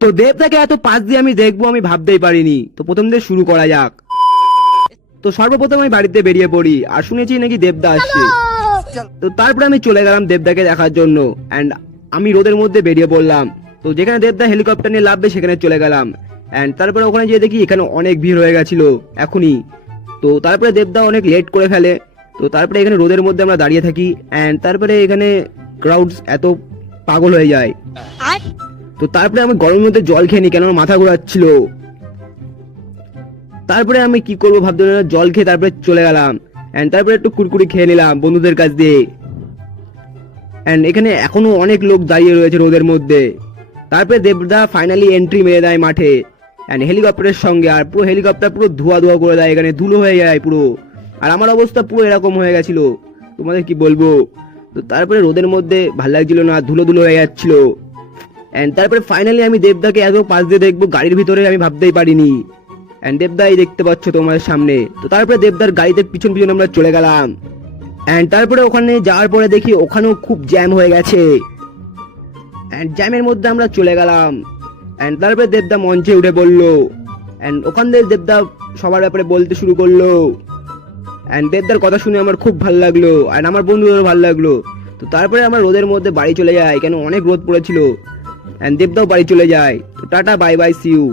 তো দেবদাকে এত পাশ দিয়ে আমি দেখবো আমি ভাবতেই পারিনি। তো প্রথম দিয়ে শুরু করা যাক। তো সর্বপ্রথম আমি বাড়িতে বেরিয়ে পড়ি আর শুনেছি নাকি দেবদা আসছে। তো তারপরে আমি চলে গেলাম দেবদাকে দেখার জন্য এন্ড আমি রোদের মধ্যে বেরিয়ে পড়লাম। তো যেখানে দেবদা হেলিকপ্টার নিয়ে লাভবে সেখানে চলে গেলাম এন্ড তারপরে ওখানে গিয়ে দেখি এখানে অনেক ভিড় হয়ে গেছিল এখনই। তো তারপরে দেবদা অনেক লেট করে ফেলে। তো তারপরে এখানে রোদের মধ্যে আমরা দাঁড়িয়ে থাকি এন্ড তারপরে এখানে ক্রাউড এত পাগল হয়ে যায়। তো তারপরে আমি গরমের মধ্যে জল খেয়ে নি, কেন আমার মাথা ঘোরাচ্ছিল। তারপরে আমি কি করবো ভাবতে পারছি না, জল খেয়ে তারপরে চলে গেলাম এন্ড তারপরে একটু কুরকুরি খেয়ে নিলাম বন্ধুদের কাছ দিয়ে। এন্ড এখানে এখনো অনেক লোক দাঁড়িয়ে রয়েছে রোদের মধ্যে। তারপরে দেবদা ফাইনালি এন্ট্রি মেরে দেয় মাঠে এন্ড হেলিকপ্টারের সঙ্গে, আর পুরো হেলিকপ্টার পুরো ধোয়া ধোয়া করে দেয়, এখানে ধুলো হয়ে যায় পুরো। আর আমার অবস্থা পুরো এরকম হয়ে গেছিল, তোমাদের কি বলবো। তো তারপরে রোদের মধ্যে ভাল লাগছিল না, ধুলো ধুলো হয়ে যাচ্ছিল। এন্ড তারপরে ফাইনালি আমি দেবদাকে এত পাশ দিয়ে দেখবো গাড়ির ভিতরে আমি ভাবতেই পারিনি। এন্ড দেবদাই দেখতে পাচ্ছ তোমার সামনে। তো তারপরে দেবদার গাড়িতে পিছন পিছন আমরা চলে গেলাম এন্ড তারপরে ওখানে যাওয়ার পরে দেখি ওখানেও খুব জ্যাম হয়ে গেছে এন্ড জ্যামের মধ্যে আমরা চলে গেলাম এন্ড তারপরে দেবদা মঞ্চে উঠে বললো এন্ড ওখান থেকে দেবদা সবার ব্যাপারে বলতে শুরু করলো এন্ড দেবদার কথা শুনে আমার খুব ভালো লাগলো এন্ড আমার বন্ধুদেরও ভালো লাগলো। তো তারপরে আমরা রোদের মধ্যে বাড়ি চলে যাই, কেন অনেক রোদ পড়েছিল এন্ড দেবদাও বাড়ি চলে যায়। তো tata bye bye see you.